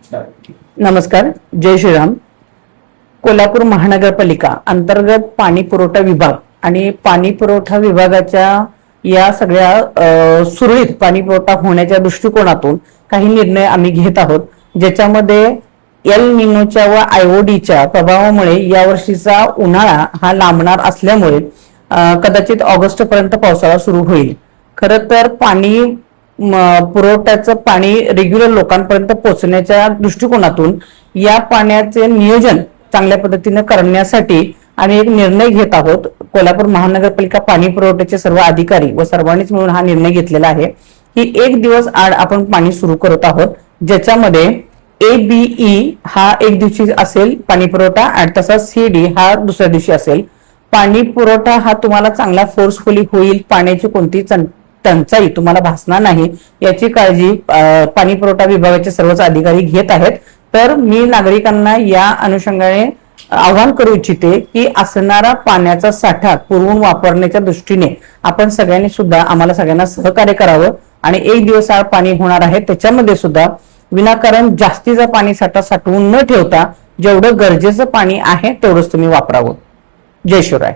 नमस्कार, जय श्रीराम. कोल्हापूर महानगरपालिका अंतर्गत पाणी पुरवठा विभाग आणि पाणी पुरवठा विभागाच्या या सगळ्या सुरळीत पाणी पुरवठा होण्याच्या दृष्टिकोनातून काही निर्णय आम्ही घेत आहोत, ज्याच्यामध्ये एल निनोच्या व आयओडीच्या प्रभावामुळे यावर्षीचा उन्हाळा हा लांबणार असल्यामुळे कदाचित ऑगस्ट पर्यंत पावसाळा सुरू होईल. खरं तर पाणी पुरवठ्याचं पाणी रेग्युलर लोकांपर्यंत पोहोचण्याच्या दृष्टिकोनातून या पाण्याचे नियोजन चांगल्या पद्धतीने करण्यासाठी आम्ही एक निर्णय घेत आहोत. कोल्हापूर महानगरपालिका पाणी पुरवठ्याचे सर्व अधिकारी व सर्वांनीच मिळून हा निर्णय घेतलेला आहे की 1 दिवस आड आपण पाणी सुरू करत आहोत, ज्याच्यामध्ये ABE हा 1 दिवशी असेल पाणी पुरवठा आणि तसाच CD हा दुसऱ्या दिवशी असेल. पाणी पुरवठा हा तुम्हाला चांगला फोर्सफुली होईल, पाण्याची कोणती टंचाई तुम्हाला भासणार नाही याची काळजी पाणी पुरवठा विभागाचे सर्वच अधिकारी घेत आहेत. तर मी नागरिकांना या अनुषंगाने आवाहन करू इच्छिते की असणारा पाण्याचा साठा पुरवून वापरण्याच्या दृष्टीने आपण सगळ्यांनी सुद्धा आम्हाला सगळ्यांना सहकार्य करावं आणि 1 दिवस आड पाणी होणार आहे त्याच्यामध्ये सुद्धा विनाकारण जास्तीचा पाणी साठा साठवून न ठेवता जेवढं गरजेचं पाणी आहे तेवढंच तुम्ही वापरावं. जय शिवराय.